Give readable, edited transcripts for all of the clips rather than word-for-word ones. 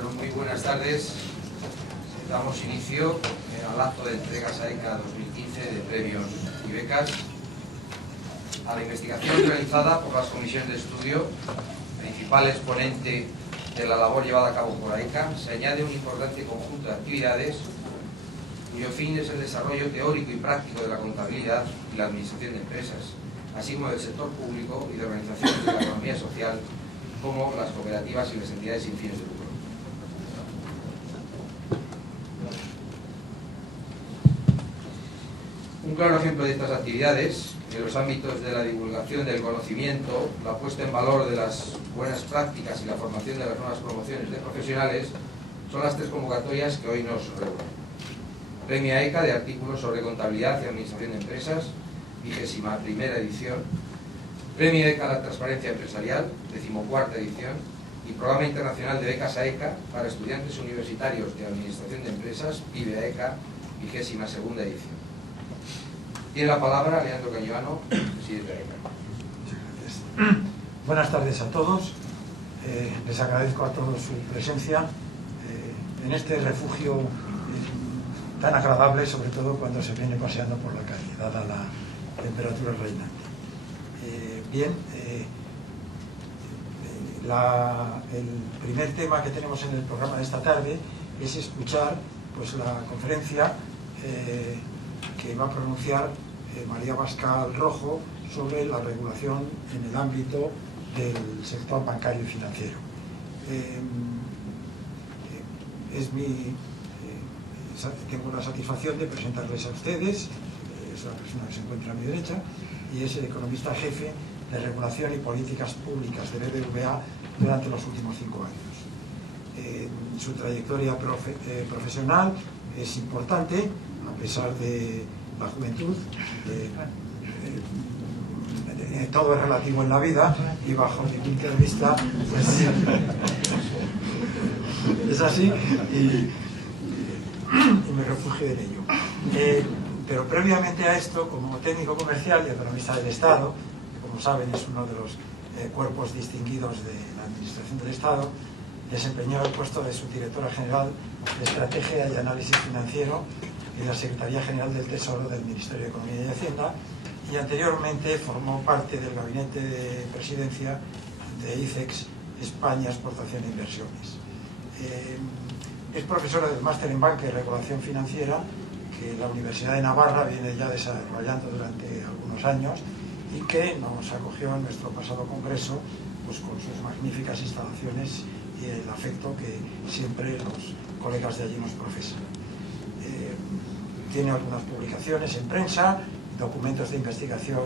Bueno, muy buenas tardes. Damos inicio al acto de entregas AECA 2015 de premios y becas. A la investigación realizada por las comisiones de estudio, principal exponente de la labor llevada a cabo por AECA, se añade un importante conjunto de actividades cuyo fin es el desarrollo teórico y práctico de la contabilidad y la administración de empresas, así como del sector público y de organizaciones de la economía social, como las cooperativas y las entidades sin fines de lucro. Un claro ejemplo de estas actividades, en los ámbitos de la divulgación del conocimiento, la puesta en valor de las buenas prácticas y la formación de las nuevas promociones de profesionales, son las tres convocatorias que hoy nos reúnen. Premio AECA de artículos sobre contabilidad y administración de empresas, 21ª edición. Premio AECA a la transparencia empresarial, 14ª edición. Y Programa Internacional de Becas AECA para estudiantes universitarios de administración de empresas, PIBE AECA, 22ª edición. Tiene la palabra Leandro Cañivano, presidente de AECA. Muchas gracias. Buenas tardes a todos. Les agradezco a todos su presencia en este refugio tan agradable, sobre todo cuando se viene paseando por la calle, dada la temperatura reinante. El primer tema que tenemos en el programa de esta tarde es escuchar pues, la conferencia que va a pronunciar María Bascal Rojo sobre la regulación en el ámbito del sector bancario y financiero. Tengo la satisfacción de presentarles a ustedes, es la persona que se encuentra a mi derecha, y es el economista jefe de Regulación y Políticas Públicas de BBVA durante los últimos 5 años. Su trayectoria profesional es importante, a pesar de la juventud, todo es relativo en la vida, y bajo mi punto de vista pues, es así, y me refugio en ello. Pero previamente a esto, como técnico comercial y economista del Estado, que como saben es uno de los cuerpos distinguidos de la Administración del Estado, desempeñó el puesto de subdirectora general de Estrategia y Análisis Financiero en la Secretaría General del Tesoro del Ministerio de Economía y Hacienda, y anteriormente formó parte del gabinete de presidencia de ICEX España Exportación e Inversiones. Es profesora del Máster en Banca y Regulación Financiera que la Universidad de Navarra viene ya desarrollando durante algunos años y que nos acogió en nuestro pasado congreso pues, con sus magníficas instalaciones y el afecto que siempre los colegas de allí nos profesan. Tiene algunas publicaciones en prensa, documentos de investigación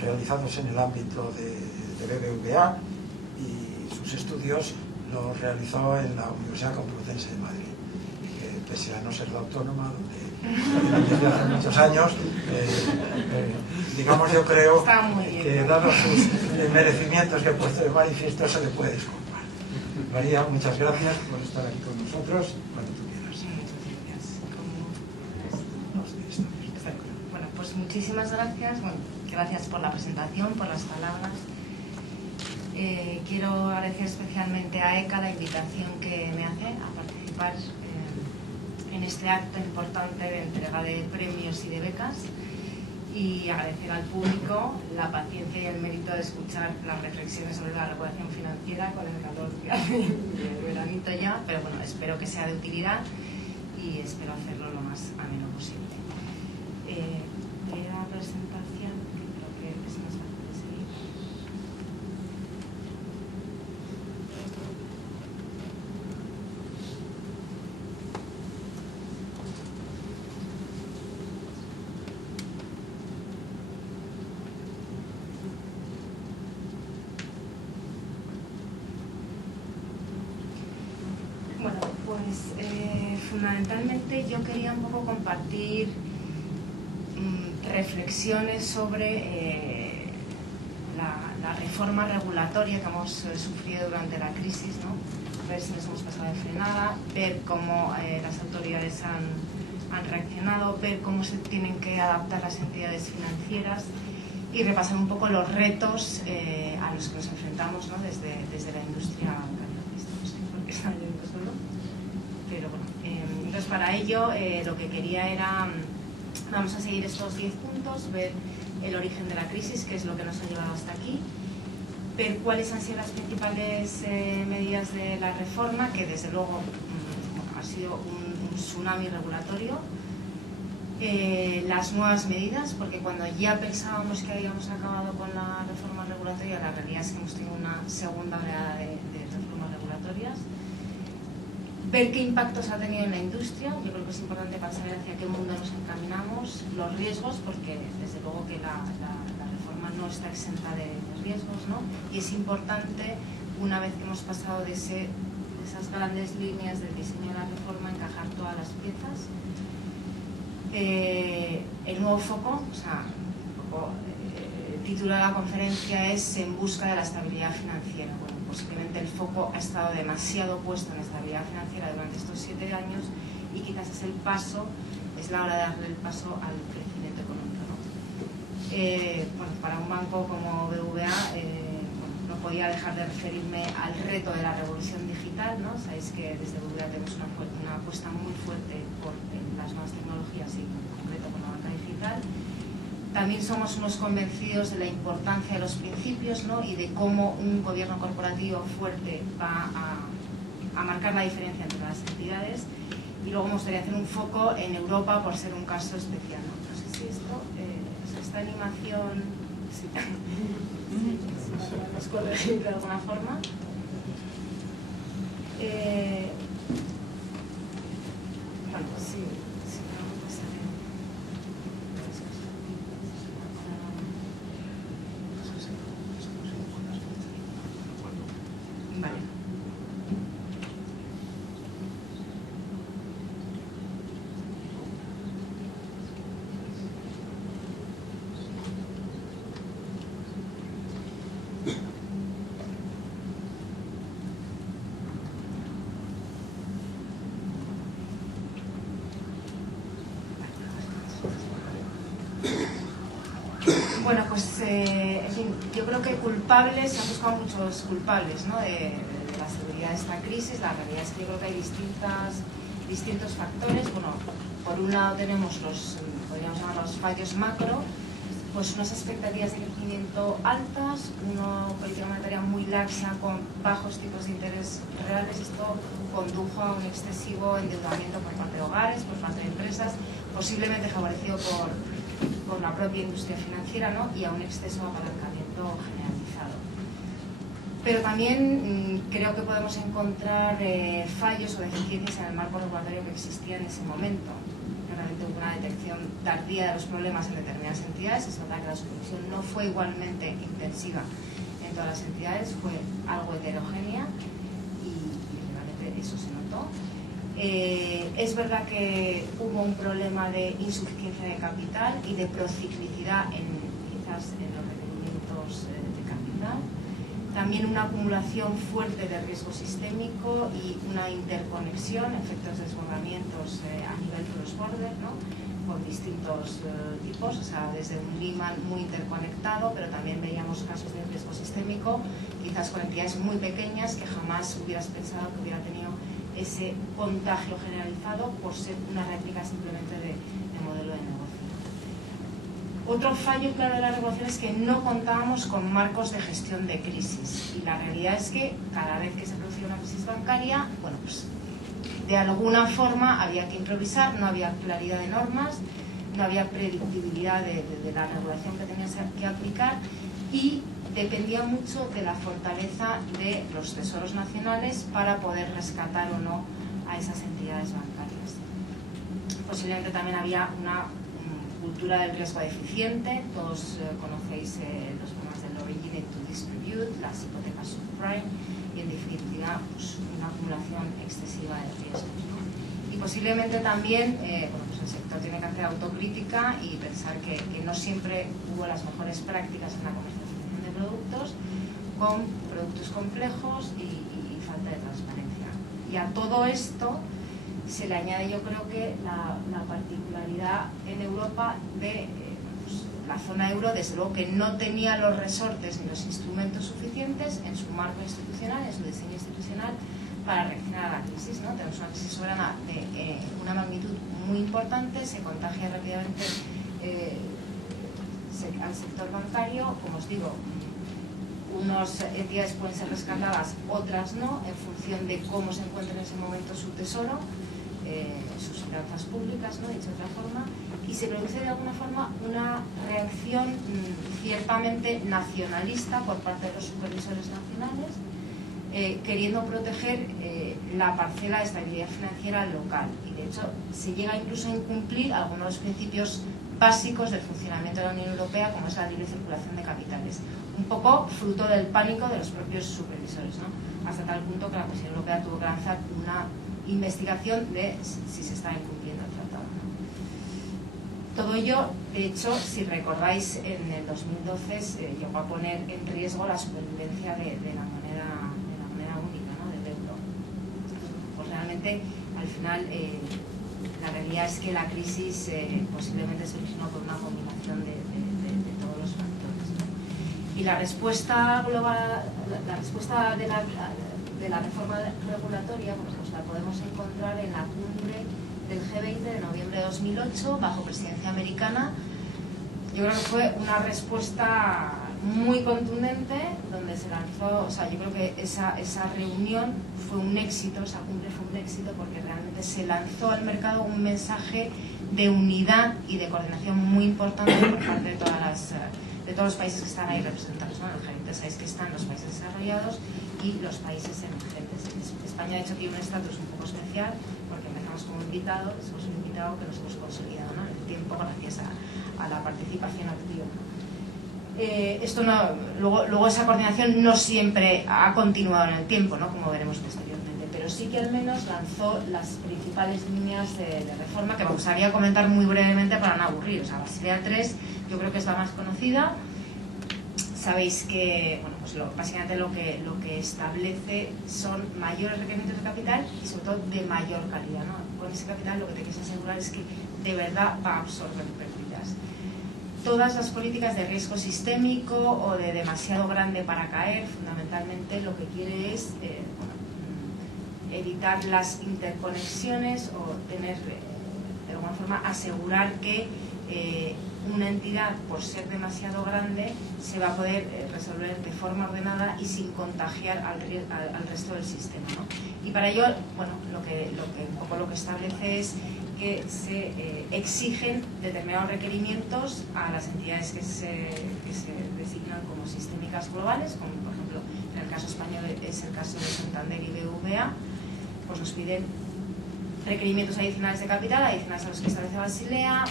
realizados en el ámbito de BBVA, y sus estudios los realizó en la Universidad Complutense de Madrid, que pese a no ser la autónoma, donde desde hace muchos años, digamos, yo creo que dado sus merecimientos que he puesto de manifiesto, se le puede disculpar. María, muchas gracias por estar aquí con nosotros, cuando tú quieras. Bueno, pues muchísimas gracias. Bueno, gracias por la presentación, por las palabras. Quiero agradecer especialmente a AECA la invitación que me hace a participar en este acto importante de entrega de premios y de becas, y agradecer al público la paciencia y el mérito de escuchar las reflexiones sobre la regulación financiera con el calor que hace de veranito ya, pero bueno, espero que sea de utilidad y espero hacerlo lo más ameno posible. La presentación, que creo que es más fácil de seguir. Bueno, pues fundamentalmente yo quería un poco compartir reflexiones sobre la reforma regulatoria que hemos sufrido durante la crisis, ¿no? Ver si nos hemos pasado de frenada, ver cómo las autoridades han reaccionado, ver cómo se tienen que adaptar las entidades financieras y repasar un poco los retos a los que nos enfrentamos, ¿no? desde la industria bancaria. ¿Por qué está yendo solo? Entonces, para ello, lo que quería era, vamos a seguir estos 10 puntos, ver el origen de la crisis, que es lo que nos ha llevado hasta aquí, ver cuáles han sido las principales medidas de la reforma, que desde luego ha sido un tsunami regulatorio, las nuevas medidas, porque cuando ya pensábamos que habíamos acabado con la reforma regulatoria, la realidad es que hemos tenido una segunda oleada de reformas regulatorias. Ver qué impactos ha tenido en la industria, yo creo que es importante para saber hacia qué mundo nos encaminamos, los riesgos, porque desde luego que la reforma no está exenta de riesgos, ¿no? Y es importante, una vez que hemos pasado de esas grandes líneas del diseño de la reforma, encajar todas las piezas. El nuevo foco, o sea, el título de la conferencia es En busca de la estabilidad financiera. Bueno, posiblemente el foco ha estado demasiado puesto en la estabilidad financiera durante estos 7 años y quizás es la hora de darle el paso al crecimiento económico, ¿no? Bueno, para un banco como BBVA no podía dejar de referirme al reto de la revolución digital, ¿no? Sabéis que desde BBVA tenemos una apuesta muy fuerte por las nuevas tecnologías y en concreto con la banca digital. También somos unos convencidos de la importancia de los principios, ¿no? Y de cómo un gobierno corporativo fuerte va a marcar la diferencia entre las entidades. Y luego me gustaría hacer un foco en Europa por ser un caso especial, ¿no? No sé si esta animación, si podemos corregir de alguna forma. Bueno, sí. Vale. Bueno, pues en fin, yo creo que culpables, se han buscado muchos culpables, ¿no? de la seguridad de esta crisis. La realidad es que yo creo que hay distintos factores. Bueno, por un lado tenemos podríamos llamar los fallos macro, pues unas expectativas de crecimiento altas, una política monetaria muy laxa con bajos tipos de interés reales. Esto condujo a un excesivo endeudamiento por parte de hogares, por parte de empresas, posiblemente favorecido por la propia industria financiera, ¿no? Y a un exceso de apalancamiento generalizado. Pero también creo que podemos encontrar fallos o deficiencias en el marco regulatorio que existía en ese momento. Realmente hubo una detección tardía de los problemas en determinadas entidades. Es verdad que la supervisión no fue igualmente intensiva en todas las entidades, fue algo heterogénea y realmente eso se notó. Es verdad que hubo un problema de insuficiencia de capital y de prociclicidad quizás en los requerimientos de capital. También una acumulación fuerte de riesgo sistémico y una interconexión, efectos de desbordamientos a nivel cross-border, ¿no? Por distintos tipos, o sea, desde un Lehman muy interconectado, pero también veíamos casos de riesgo sistémico, quizás con entidades muy pequeñas que jamás hubieras pensado que hubiera tenido ese contagio generalizado por ser una réplica simplemente de modelo de negocio. Otro fallo claro de la regulación es que no contábamos con marcos de gestión de crisis, y la realidad es que cada vez que se producía una crisis bancaria, bueno, pues de alguna forma había que improvisar, no había claridad de normas, no había predictibilidad de la regulación que tenías que aplicar, y dependía mucho de la fortaleza de los tesoros nacionales para poder rescatar o no a esas entidades bancarias. Posiblemente también había una cultura del riesgo deficiente. Todos conocéis los problemas del originate to distribute, las hipotecas subprime y en definitiva pues, una acumulación excesiva de riesgos, ¿no? Y posiblemente también pues el sector tiene que hacer autocrítica y pensar que no siempre hubo las mejores prácticas en la comercialización de productos, con productos complejos y falta de transparencia. Y a todo esto se le añade, yo creo que la particularidad en Europa de pues, la zona euro, desde luego que no tenía los resortes ni los instrumentos suficientes en su marco institucional, en su diseño institucional, para reaccionar a la crisis, ¿no? Tenemos una crisis soberana de una magnitud muy importante, se contagia rápidamente al sector bancario. Como os digo, unas entidades pueden ser rescatadas, otras no, en función de cómo se encuentre en ese momento su tesoro, sus finanzas públicas, ¿no? Dicho de otra forma, y se produce de alguna forma una reacción ciertamente nacionalista por parte de los supervisores nacionales, queriendo proteger la parcela de estabilidad financiera local, y de hecho se llega incluso a incumplir algunos de los principios básicos del funcionamiento de la Unión Europea, como es la libre circulación de capitales, un poco fruto del pánico de los propios supervisores, ¿no? Hasta tal punto que la Comisión Europea tuvo que lanzar una investigación de si se está incumpliendo el tratado, ¿no? Todo ello, de hecho, si recordáis, en el 2012 llegó a poner en riesgo la supervivencia de la moneda única, ¿no? Del euro. Pues realmente, al final, la realidad es que la crisis posiblemente se originó por una combinación de todos los factores, ¿no? Y la respuesta global, la respuesta de la reforma regulatoria, pues la podemos encontrar en la cumbre del G20 de noviembre de 2008, bajo presidencia americana. Yo creo que fue una respuesta muy contundente, donde se lanzó, o sea, yo creo que esa reunión fue un éxito, esa cumbre fue un éxito, porque realmente se lanzó al mercado un mensaje de unidad y de coordinación muy importante por parte de todos los países que están ahí representados, ¿no? En el G20 sabéis que están los países desarrollados y los países emergentes. España, de hecho, tiene un estatus un poco especial, porque empezamos como invitados, somos un invitado que nos hemos consolidado, ¿no? En el tiempo gracias a la participación activa. Esto no, luego esa coordinación no siempre ha continuado en el tiempo, ¿no? Como veremos posteriormente, pero sí que al menos lanzó las principales líneas de reforma, que me gustaría comentar muy brevemente para no aburrir. O sea, Basilea III yo creo que es la más conocida. Sabéis que, bueno, pues básicamente lo que establece son mayores requerimientos de capital y sobre todo de mayor calidad, ¿no? Con ese capital lo que te quieres asegurar es que de verdad va a absorber pérdidas. Todas las políticas de riesgo sistémico o de demasiado grande para caer, fundamentalmente lo que quiere es evitar las interconexiones o tener, de alguna forma, asegurar que una entidad, por ser demasiado grande, se va a poder resolver de forma ordenada y sin contagiar al resto del sistema, ¿no? Y para ello, bueno, un poco lo que establece es que se exigen determinados requerimientos a las entidades que se designan como sistémicas globales, como por ejemplo en el caso español es el caso de Santander y BBVA. Pues nos piden requerimientos adicionales de capital, adicionales a los que establece Basilea,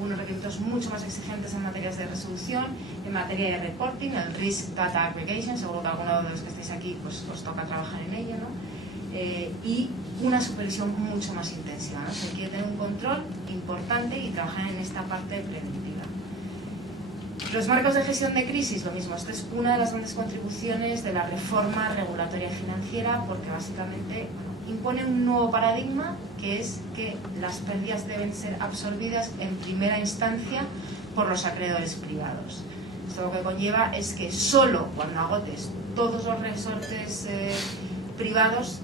unos requerimientos mucho más exigentes en materias de resolución, en materia de reporting, el Risk Data Aggregation, seguro que alguno de los que estáis aquí pues os toca trabajar en ello, ¿no? Y una supervisión mucho más intensiva, ¿no? Se quiere tener un control importante y trabajar en esta parte preventiva. Los marcos de gestión de crisis, lo mismo. Esta es una de las grandes contribuciones de la reforma regulatoria financiera, porque básicamente impone un nuevo paradigma, que es que las pérdidas deben ser absorbidas en primera instancia por los acreedores privados. Esto lo que conlleva es que solo cuando agotes todos los resortes privados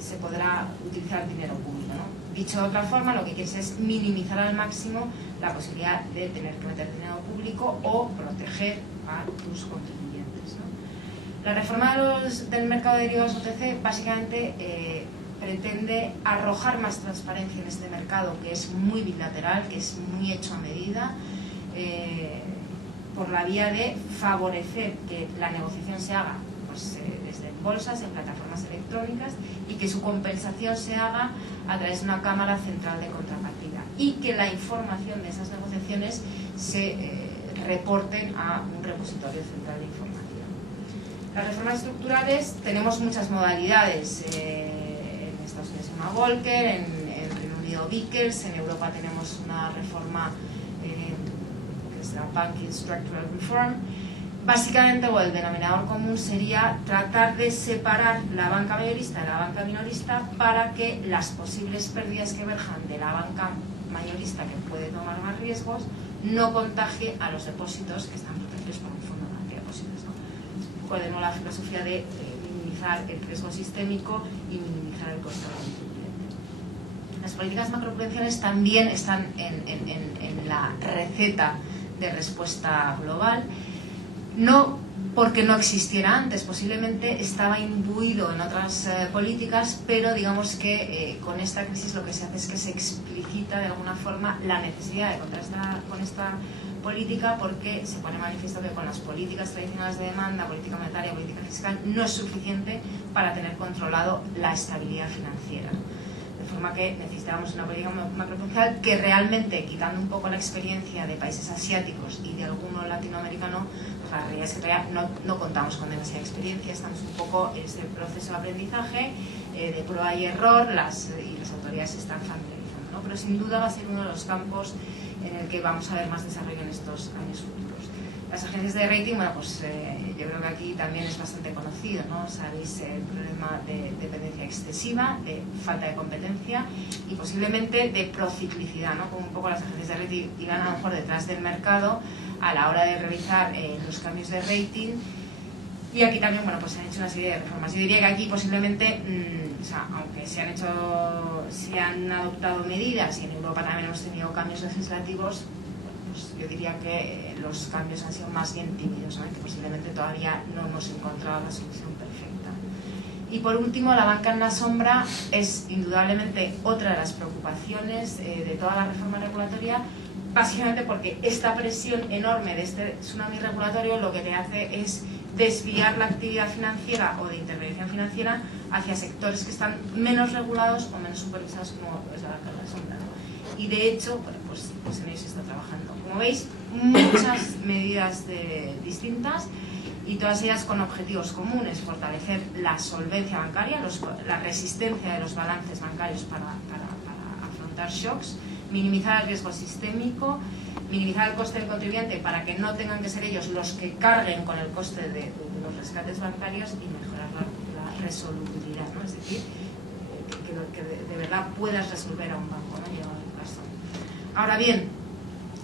se podrá utilizar dinero público, ¿no? Dicho de otra forma, lo que quieres es minimizar al máximo la posibilidad de tener que meter dinero público o proteger a tus contribuyentes, ¿no? La reforma del mercado de derivados OTC básicamente pretende arrojar más transparencia en este mercado, que es muy bilateral, que es muy hecho a medida, por la vía de favorecer que la negociación se haga pues, desde bolsas, en plataformas electrónicas, y que su compensación se haga a través de una cámara central de contrapartida, y que la información de esas negociaciones se reporten a un repositorio central de información. Las reformas estructurales tenemos muchas modalidades. En Estados Unidos se llama Volcker, en Reino Unido Vickers, en Europa tenemos una reforma que es la Banking Structural Reform. Básicamente, o el denominador común sería tratar de separar la banca mayorista de la banca minorista para que las posibles pérdidas que emerjan de la banca mayorista, que puede tomar más riesgos, no contagie a los depósitos que están protegidos por un fondo de garantía de depósitos, ¿no? Un poco de nuevo la filosofía de minimizar minimizar el riesgo sistémico y minimizar el coste contribuyente. Las políticas macroprudenciales también están en la receta de respuesta global, no porque no existiera antes, posiblemente estaba imbuido en otras políticas, pero digamos que con esta crisis lo que se hace es que se explicita de alguna forma la necesidad de contar con esta política, porque se pone manifiesto que con las políticas tradicionales de demanda, política monetaria, política fiscal, no es suficiente para tener controlado la estabilidad financiera. De forma que necesitábamos una política macroprudencial que realmente, quitando un poco la experiencia de países asiáticos y de alguno latinoamericano, pues la realidad es que todavía no contamos con demasiada experiencia, estamos un poco en este proceso de aprendizaje, de prueba y error, y las autoridades se están familiarizando, ¿no? Pero sin duda va a ser uno de los campos en el que vamos a ver más desarrollo en estos años futuros. Las agencias de rating, bueno, pues yo creo que aquí también es bastante conocido, ¿no? Sabéis el problema de dependencia excesiva, de falta de competencia y posiblemente de prociclicidad, ¿no? Como un poco las agencias de rating irán a lo mejor detrás del mercado a la hora de realizar los cambios de rating. Y aquí también, bueno, pues se han hecho una serie de reformas. Yo diría que aquí posiblemente, o sea, aunque se han adoptado medidas y en Europa también hemos tenido cambios legislativos, pues yo diría que los cambios han sido más bien tímidos, ¿no? Que posiblemente todavía no hemos encontrado la solución perfecta. Y por último, la banca en la sombra es indudablemente otra de las preocupaciones de toda la reforma regulatoria, básicamente porque esta presión enorme de este tsunami regulatorio lo que te hace es desviar la actividad financiera o de intervención financiera hacia sectores que están menos regulados o menos supervisados, como es la banca en la sombra, ¿no? Y de hecho, bueno, pues en ello se está trabajando. Como veis, muchas medidas distintas y todas ellas con objetivos comunes: fortalecer la solvencia bancaria, la resistencia de los balances bancarios para afrontar shocks, minimizar el riesgo sistémico, minimizar el coste del contribuyente para que no tengan que ser ellos los que carguen con el coste de los rescates bancarios, y mejorar la resolubilidad, ¿no? Es decir, que de verdad puedas resolver a un banco, ¿no? Llegado el caso. Ahora bien,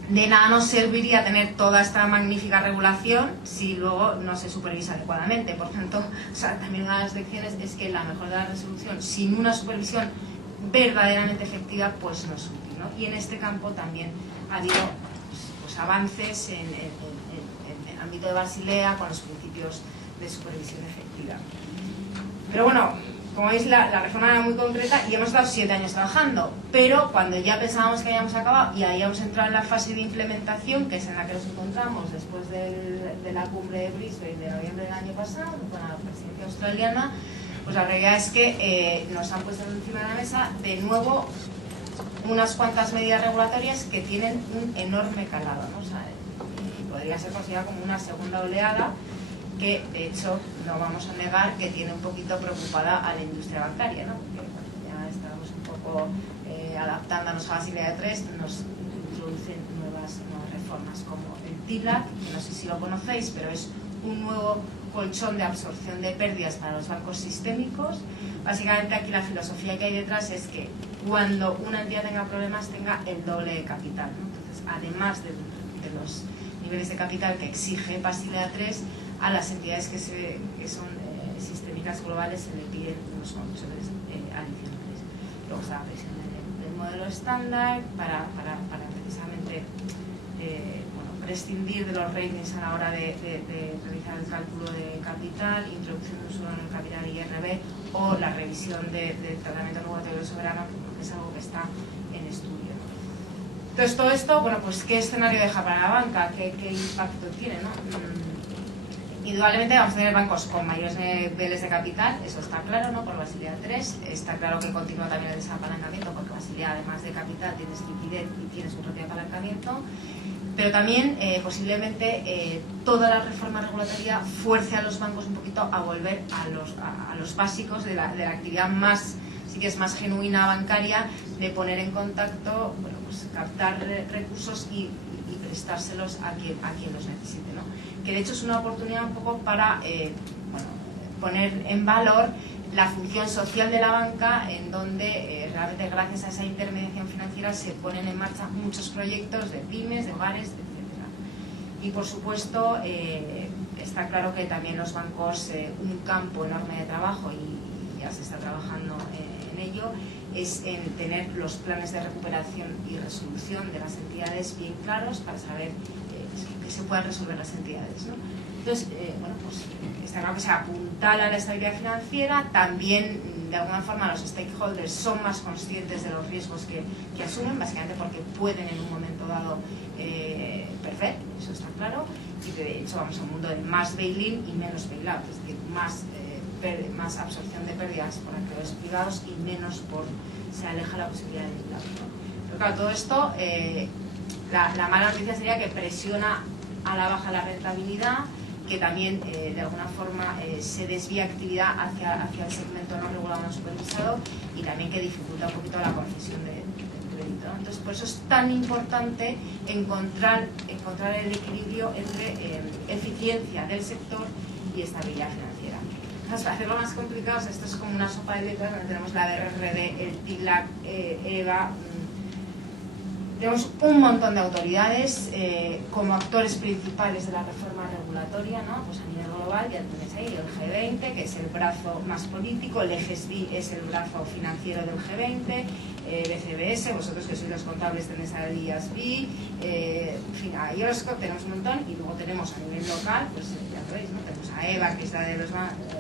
de nada nos serviría tener toda esta magnífica regulación si luego no se supervisa adecuadamente. Por tanto, o sea, también una de las lecciones es que la mejora de la resolución sin una supervisión verdaderamente efectiva pues no es útil, ¿no? Y en este campo también ha habido pues avances en el ámbito de Basilea con los principios de supervisión efectiva. Pero bueno, como veis, la reforma era muy concreta y hemos estado 7 años trabajando, pero cuando ya pensábamos que habíamos acabado y habíamos entrado en la fase de implementación, que es en la que nos encontramos después de la cumbre de Brisbane de noviembre del año pasado, con la presidencia australiana, pues la realidad es que nos han puesto encima de la mesa de nuevo unas cuantas medidas regulatorias que tienen un enorme calado, ¿no? O sea, podría ser considerada como una segunda oleada que, de hecho, no vamos a negar que tiene un poquito preocupada a la industria bancaria, ¿no? Porque bueno, ya estábamos un poco adaptándonos a Basilea 3, nos introducen nuevas reformas como el TLAC, que no sé si lo conocéis, pero es un nuevo colchón de absorción de pérdidas para los bancos sistémicos. Básicamente aquí la filosofía que hay detrás es que cuando una entidad tenga problemas tenga el doble de capital, ¿no? Entonces, además de los niveles de capital que exige Basilea 3, a las entidades que son sistémicas globales se le piden unos colchones adicionales. Luego está la presión del modelo estándar para precisamente prescindir de los ratings a la hora de realizar el cálculo de capital, introducción de un solo en el capital IRB, o la revisión del tratamiento regulatorio soberano, que es algo que está en estudio. Entonces, todo esto, bueno, pues ¿qué escenario deja para la banca? ¿Qué impacto tiene, no? Indudablemente vamos a tener bancos con mayores niveles de capital, eso está claro, ¿no? Por Basilea 3, está claro que continúa también el desapalancamiento, porque Basilea, además de capital, tienes liquidez y tienes un ratio de apalancamiento. Pero también posiblemente toda la reforma regulatoria fuerce a los bancos un poquito a volver a los básicos de la actividad más, sí que es más genuina bancaria, de poner en contacto, bueno, pues captar recursos y prestárselos a quien los necesite, ¿no? Que de hecho es una oportunidad un poco para poner en valor la función social de la banca, en donde realmente gracias a esa intermediación financiera se ponen en marcha muchos proyectos de pymes, de hogares, etc. Y por supuesto está claro que también los bancos, un campo enorme de trabajo, y ya se está trabajando en ello, es en tener los planes de recuperación y resolución de las entidades bien claros para saber que se puedan resolver las entidades, ¿no? Entonces, bueno, pues está claro que se apuntala a la estabilidad financiera, también de alguna forma los stakeholders son más conscientes de los riesgos que asumen, básicamente porque pueden en un momento dado perder, eso está claro, y de hecho vamos a un mundo de más bail-in y menos bail-out, es decir, más absorción de pérdidas por actores privados y menos por se aleja la posibilidad de bail-out, ¿no? Pero claro, todo esto, la mala noticia sería que presiona a la baja la rentabilidad, que también de alguna forma se desvía actividad hacia el segmento no regulado no supervisado, y también que dificulta un poquito la concesión del crédito, ¿no? Entonces, por eso es tan importante encontrar el equilibrio entre eficiencia del sector y estabilidad financiera. Entonces, para hacerlo más complicado, esto es como una sopa de letras donde tenemos la BRRD, el TILAC, EVA. Tenemos un montón de autoridades como actores principales de la reforma regulatoria, ¿no? Pues a nivel global ya tenéis ahí el G20, que es el brazo más político, el FSB es el brazo financiero del G20, BCBS, vosotros que sois los contables tenéis al IASB, en fin, a IOSCO tenemos un montón, y luego tenemos a nivel local, pues ya lo veis, ¿no? Tenemos a EVA, que es la de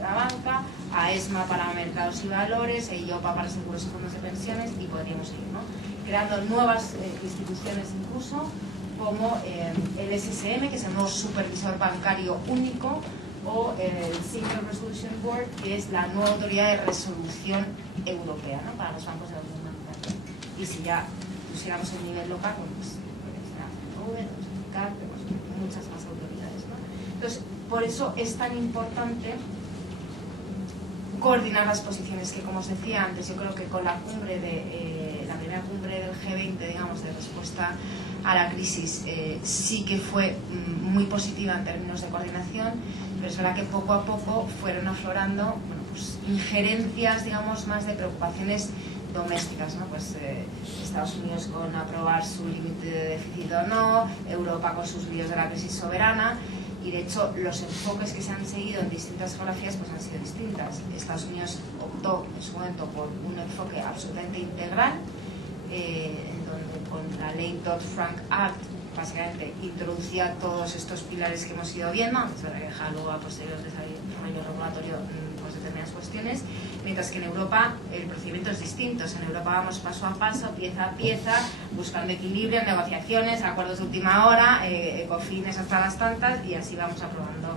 la banca, a ESMA para mercados y valores, a IOPA para seguros y fondos de pensiones, y podríamos ir, ¿no? Creando nuevas instituciones incluso, como el SSM, que es el nuevo supervisor bancario único, o el Single Resolution Board, que es la nueva autoridad de resolución europea, ¿no? Para los bancos de la Unión Bancaria. Y si ya pusiéramos el nivel local, pues muchas más autoridades, ¿no? Entonces, por eso es tan importante coordinar las posiciones, que como os decía antes, yo creo que con la cumbre la primera cumbre del G20, digamos, de respuesta a la crisis, sí que fue muy positiva en términos de coordinación, pero es verdad que poco a poco fueron aflorando, bueno, pues, injerencias, digamos, más de preocupaciones domésticas, ¿no? Pues Estados Unidos con aprobar su límite de déficit o no, Europa con sus líos de la crisis soberana. Y de hecho los enfoques que se han seguido en distintas geografías pues han sido distintas. Estados Unidos optó en su momento por un enfoque absolutamente integral, en donde con la ley Dodd-Frank Act básicamente introducía todos estos pilares que hemos ido viendo, es verdad que deja luego a posterior desarrollo regulatorio pues, determinadas cuestiones, mientras que en Europa el procedimiento es distinto. En Europa vamos paso a paso, pieza a pieza, buscando equilibrio, negociaciones, acuerdos de última hora, ecofines hasta las tantas, y así vamos aprobando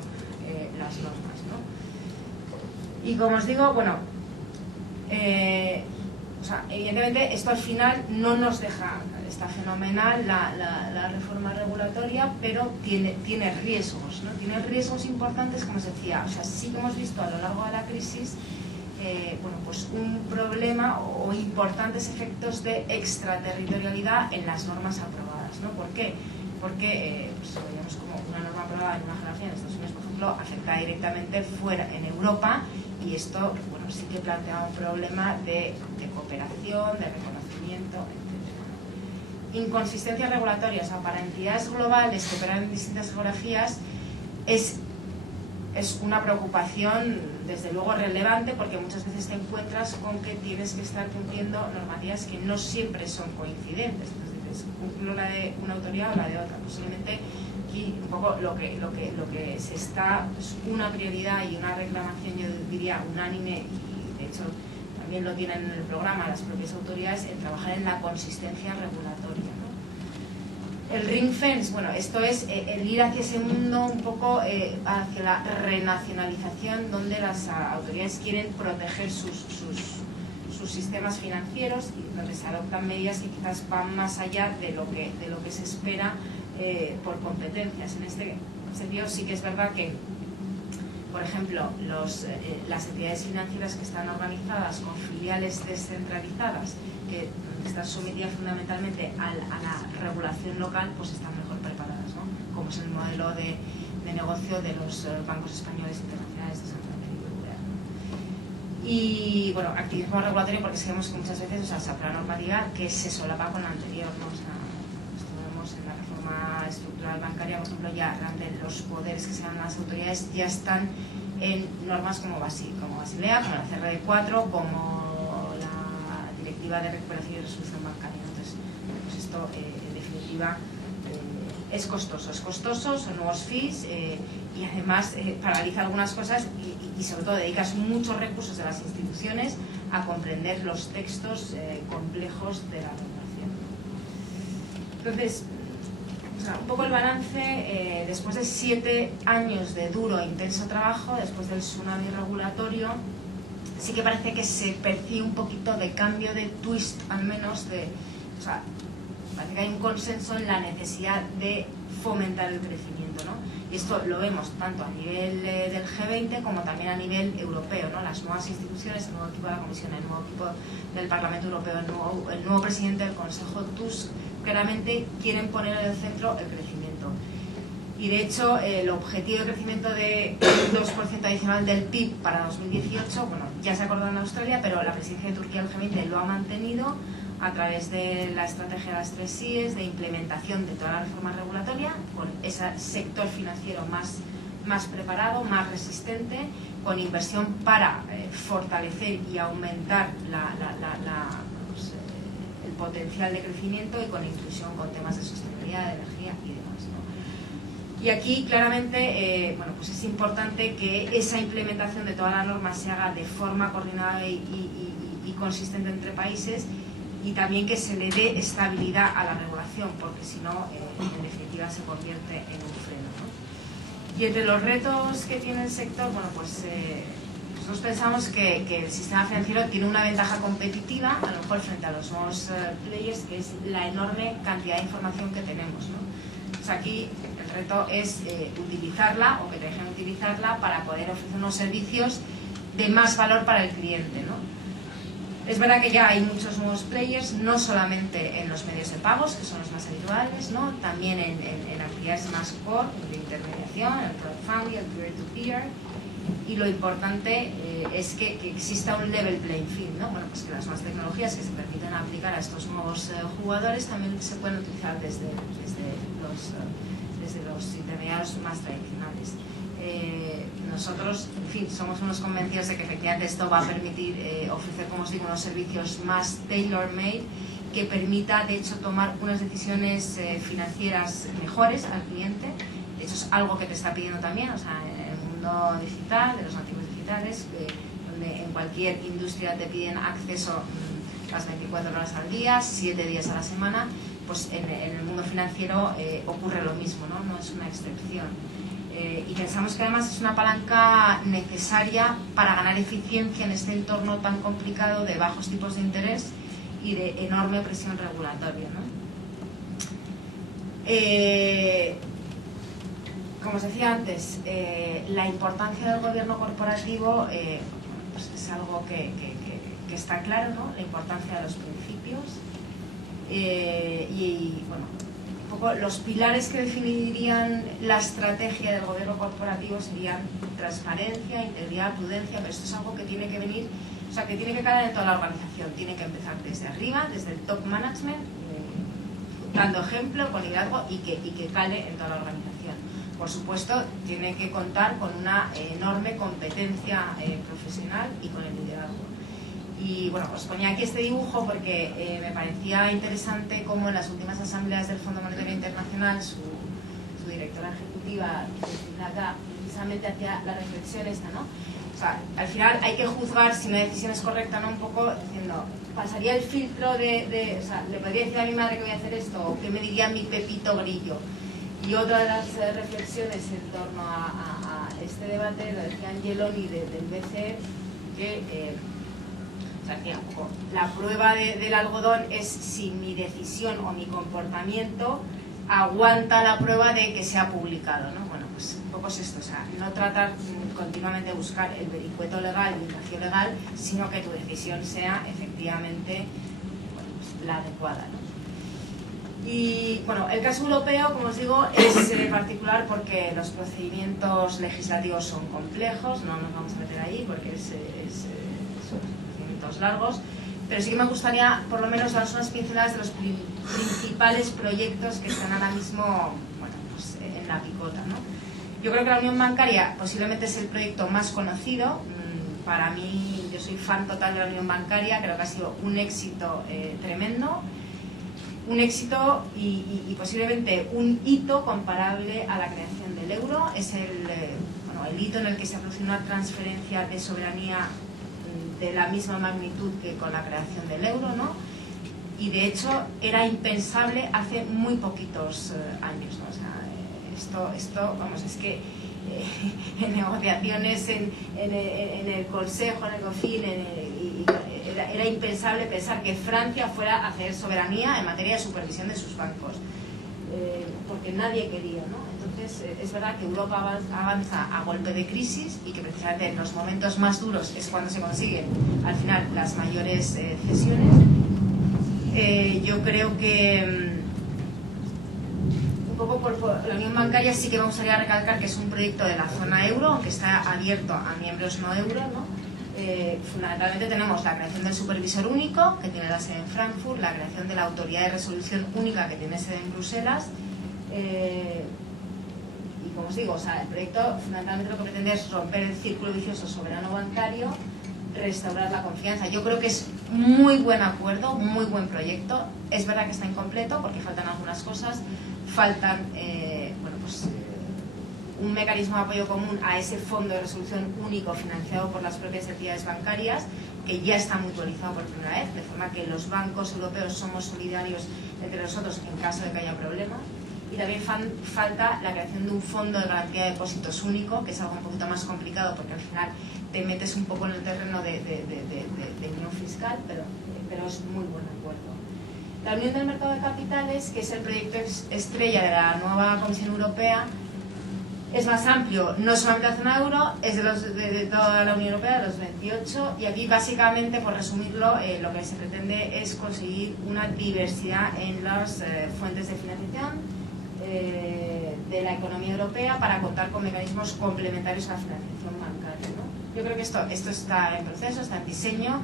las normas, ¿no? Y como os digo, bueno, o sea, evidentemente esto al final no nos deja, está fenomenal la reforma regulatoria, pero tiene riesgos, ¿no? Tiene riesgos importantes, como os decía. O sea, sí que hemos visto a lo largo de la crisis bueno, pues un problema o importantes efectos de extraterritorialidad en las normas aprobadas, ¿no? ¿Por qué? Porque pues, veíamos como una norma aprobada en una geografía, en Estados Unidos, por ejemplo, afecta directamente fuera, en Europa, y esto, bueno, sí que plantea un problema de cooperación, de reconocimiento, etc. Inconsistencias regulatorias, o sea, para entidades globales que operan en distintas geografías, es una preocupación desde luego relevante, porque muchas veces te encuentras con que tienes que estar cumpliendo normativas que no siempre son coincidentes. Entonces dices, cumplo la de una autoridad o la de otra. Posiblemente aquí un poco lo que se está es una prioridad y una reclamación, yo diría, unánime, y de hecho también lo tienen en el programa las propias autoridades, en trabajar en la consistencia regulatoria, ¿no? El ring fence, bueno, esto es el ir hacia ese mundo un poco hacia la renacionalización, donde las autoridades quieren proteger sus sistemas financieros, y donde se adoptan medidas que quizás van más allá de lo que se espera por competencias. En este sentido sí que es verdad que, por ejemplo, las entidades financieras que están organizadas con filiales descentralizadas, que están sometidas fundamentalmente a la regulación local, pues están mejor preparadas, ¿no? Como es el modelo de negocio de los bancos españoles internacionales de Santander y BBVA. Y bueno, activismo regulatorio, porque sabemos que muchas veces, o sea, se aprueba normativa que se solapa con la anterior, ¿no? O sea, esto lo hemos pues en la reforma estructural bancaria, por ejemplo, ya realmente los poderes que se dan a las autoridades ya están en normas como Basilea, como la CRD4, como la Directiva de Recuperación y Resolución Bancaria. Entonces, pues esto, en definitiva, es costoso, son nuevos fees y además paraliza algunas cosas y sobre todo dedicas muchos recursos de las instituciones a comprender los textos complejos de la regulación. Entonces, o sea, un poco el balance, después de 7 años de duro e intenso trabajo, después del tsunami regulatorio, sí que parece que se percibe un poquito de cambio de twist, al menos o sea, parece que hay un consenso en la necesidad de fomentar el crecimiento, ¿no? Y esto lo vemos tanto a nivel del G20 como también a nivel europeo, ¿no? Las nuevas instituciones, el nuevo equipo de la Comisión, el nuevo equipo del Parlamento Europeo, el nuevo presidente del Consejo, Tusk, claramente quieren poner en el centro el crecimiento. Y de hecho, el objetivo de crecimiento de 2% adicional del PIB para 2018, bueno, ya se acordó en Australia, pero la presidencia de Turquía del G20 lo ha mantenido a través de la estrategia de las 3 Cs, de implementación de toda la reforma regulatoria, con ese sector financiero más preparado, más resistente, con inversión para fortalecer y aumentar el potencial de crecimiento y con inclusión con temas de sostenibilidad, de energía y demás, ¿no? Y aquí claramente bueno, pues es importante que esa implementación de toda la norma se haga de forma coordinada y consistente entre países, y también que se le dé estabilidad a la regulación, porque si no, en definitiva, se convierte en un freno, ¿no? Y entre los retos que tiene el sector, bueno, pues nosotros pensamos que el sistema financiero tiene una ventaja competitiva, a lo mejor frente a los nuevos players, que es la enorme cantidad de información que tenemos, ¿no? Pues aquí el reto es utilizarla, o que te dejen utilizarla, para poder ofrecer unos servicios de más valor para el cliente, ¿no? Es verdad que ya hay muchos nuevos players, no solamente en los medios de pagos, que son los más habituales, ¿no? También en actividades más core, de intermediación, el crowdfunding, el peer-to-peer, y lo importante es que exista un level playing field, ¿no? Bueno, pues que las nuevas tecnologías que se permiten aplicar a estos nuevos jugadores también se pueden utilizar desde los intermediarios más tradicionales. Nosotros, en fin, somos unos convencidos de que efectivamente esto va a permitir ofrecer, como os digo, unos servicios más tailor-made, que permita, de hecho, tomar unas decisiones financieras mejores al cliente. De hecho, es algo que te está pidiendo también, o sea, en el mundo digital, de los nativos digitales, donde en cualquier industria te piden acceso las 24 horas al día, 7 días a la semana, pues en el mundo financiero ocurre lo mismo, ¿no? No es una excepción. Y pensamos que además es una palanca necesaria para ganar eficiencia en este entorno tan complicado de bajos tipos de interés y de enorme presión regulatoria, ¿no? Como os decía antes, la importancia del gobierno corporativo pues es algo que está claro, ¿no? La importancia de los principios y bueno, un poco los pilares que definirían la estrategia del gobierno corporativo serían transparencia, integridad, prudencia, pero esto es algo que tiene que venir, o sea, que tiene que caer en toda la organización, tiene que empezar desde arriba, desde el top management, dando ejemplo, con liderazgo y que cale en toda la organización. Por supuesto, tiene que contar con una enorme competencia profesional y con el liderazgo. Y bueno, os ponía aquí este dibujo porque me parecía interesante cómo en las últimas asambleas del Fondo Monetario Internacional su directora ejecutiva, precisamente hacía la reflexión esta, ¿no? O sea, al final hay que juzgar si una decisión es correcta, ¿no? Un poco diciendo, pasaría el filtro o sea, le podría decir a mi madre que voy a hacer esto, o qué me diría mi Pepito Grillo. Y otra de las reflexiones en torno a este debate, lo decía Angeloni del BCE, que la prueba del algodón es si mi decisión o mi comportamiento aguanta la prueba de que se ha publicado, ¿no? Bueno, pues un poco es esto, o sea, no tratar continuamente de buscar el vericueto legal y el vacío legal, sino que tu decisión sea efectivamente, bueno, pues, la adecuada, ¿no? Y bueno, el caso europeo, como os digo, es particular porque los procedimientos legislativos son complejos, no nos vamos a meter ahí porque son procedimientos largos, pero sí que me gustaría por lo menos daros unas pinceladas de los principales proyectos que están ahora mismo, bueno, pues, en la picota, ¿no? Yo creo que la Unión Bancaria posiblemente es el proyecto más conocido. Para mí, yo soy fan total de la Unión Bancaria, creo que ha sido un éxito tremendo, un éxito y posiblemente un hito comparable a la creación del euro. Es el hito en el que se produce una transferencia de soberanía de la misma magnitud que con la creación del euro, ¿no? Y de hecho era impensable hace muy poquitos años, ¿no? O sea, esto, vamos, es que en negociaciones en el Consejo, en el COFIN, era impensable pensar que Francia fuera a hacer soberanía en materia de supervisión de sus bancos, porque nadie quería, ¿no? Entonces es verdad que Europa avanza a golpe de crisis y que precisamente en los momentos más duros es cuando se consiguen al final las mayores cesiones. Yo creo que un poco por la Unión Bancaria sí que me gustaría recalcar que es un proyecto de la zona euro, aunque está abierto a miembros no euro, ¿no? Fundamentalmente tenemos la creación del supervisor único, que tiene la sede en Frankfurt, la creación de la autoridad de resolución única, que tiene sede en Bruselas, y como os digo, o sea, el proyecto fundamentalmente lo que pretende es romper el círculo vicioso soberano bancario, restaurar la confianza. Yo creo que es muy buen acuerdo, muy buen proyecto. Es verdad que está incompleto porque faltan algunas cosas, faltan un mecanismo de apoyo común a ese fondo de resolución único financiado por las propias entidades bancarias, que ya está mutualizado por primera vez, de forma que los bancos europeos somos solidarios entre nosotros en caso de que haya problemas. Y también falta la creación de un fondo de garantía de depósitos único, que es algo un poquito más complicado porque al final te metes un poco en el terreno de unión fiscal, pero es muy buen acuerdo. La Unión del Mercado de Capitales, que es el proyecto estrella de la nueva Comisión Europea, es más amplio, no solamente la zona euro, es de toda la Unión Europea, de los 28, y aquí básicamente, por resumirlo, lo que se pretende es conseguir una diversidad en las fuentes de financiación de la economía europea para contar con mecanismos complementarios a la financiación bancaria, ¿no? Yo creo que esto está en proceso, está en diseño,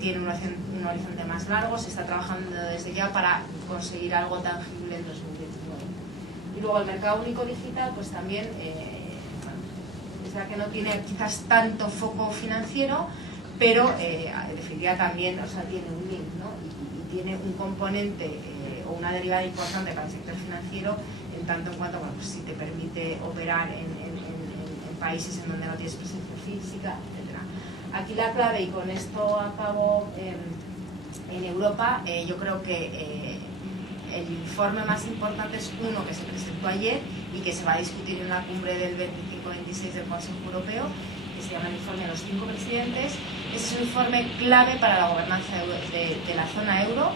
tiene un horizonte más largo, se está trabajando desde ya para conseguir algo tangible en 2019. Y luego el mercado único digital, pues también, es verdad que no tiene quizás tanto foco financiero, pero en definitiva también, o sea, tiene un link, ¿no? Y tiene un componente o una derivada importante para el sector financiero, en tanto en cuanto, bueno, pues si te permite operar en países en donde no tienes presencia física, etc. Aquí la clave, y con esto acabo, en Europa, yo creo que el informe más importante es uno que se presentó ayer y que se va a discutir en la cumbre del 25-26 del Consejo Europeo, que se llama el informe de los 5 presidentes. Ese es un informe clave para la gobernanza de la zona euro,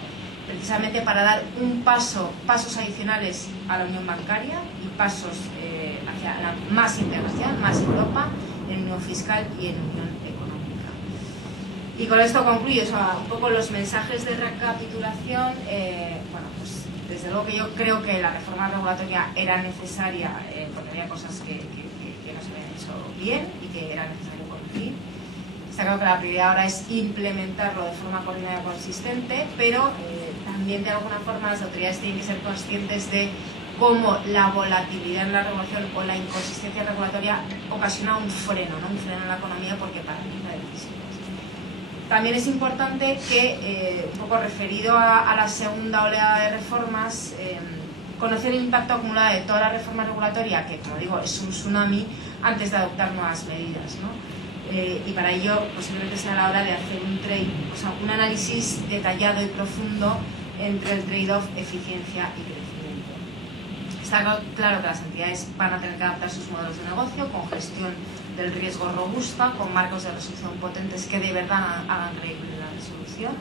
precisamente para dar pasos adicionales a la unión bancaria y pasos hacia la más integración, más Europa, en unión fiscal y en unión económica. Y con esto concluyo, o sea, un poco los mensajes de recapitulación. Bueno, pues desde luego que yo creo que la reforma regulatoria era necesaria, porque había cosas que no se habían hecho bien y que era necesario corregir. Está claro que la prioridad ahora es implementarlo de forma coordinada y consistente, pero también de alguna forma las autoridades tienen que ser conscientes de cómo la volatilidad en la regulación o la inconsistencia regulatoria ocasiona un freno, ¿no? Un freno en la economía porque paraliza decisiones. También es importante que, un poco referido a la segunda oleada de reformas, conocer el impacto acumulado de toda la reforma regulatoria, que como digo es un tsunami, antes de adoptar nuevas medidas, ¿no? Y para ello posiblemente sea la hora de hacer un análisis detallado y profundo entre el trade-off eficiencia y crecimiento. Está claro que las entidades van a tener que adaptar sus modelos de negocio con gestión del riesgo robusta, con marcos de resolución potentes que de verdad hagan creíble la resolución,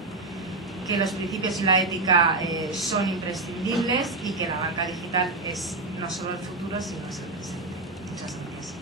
que los principios y la ética son imprescindibles y que la banca digital es no solo el futuro, sino es el presente. Muchas gracias.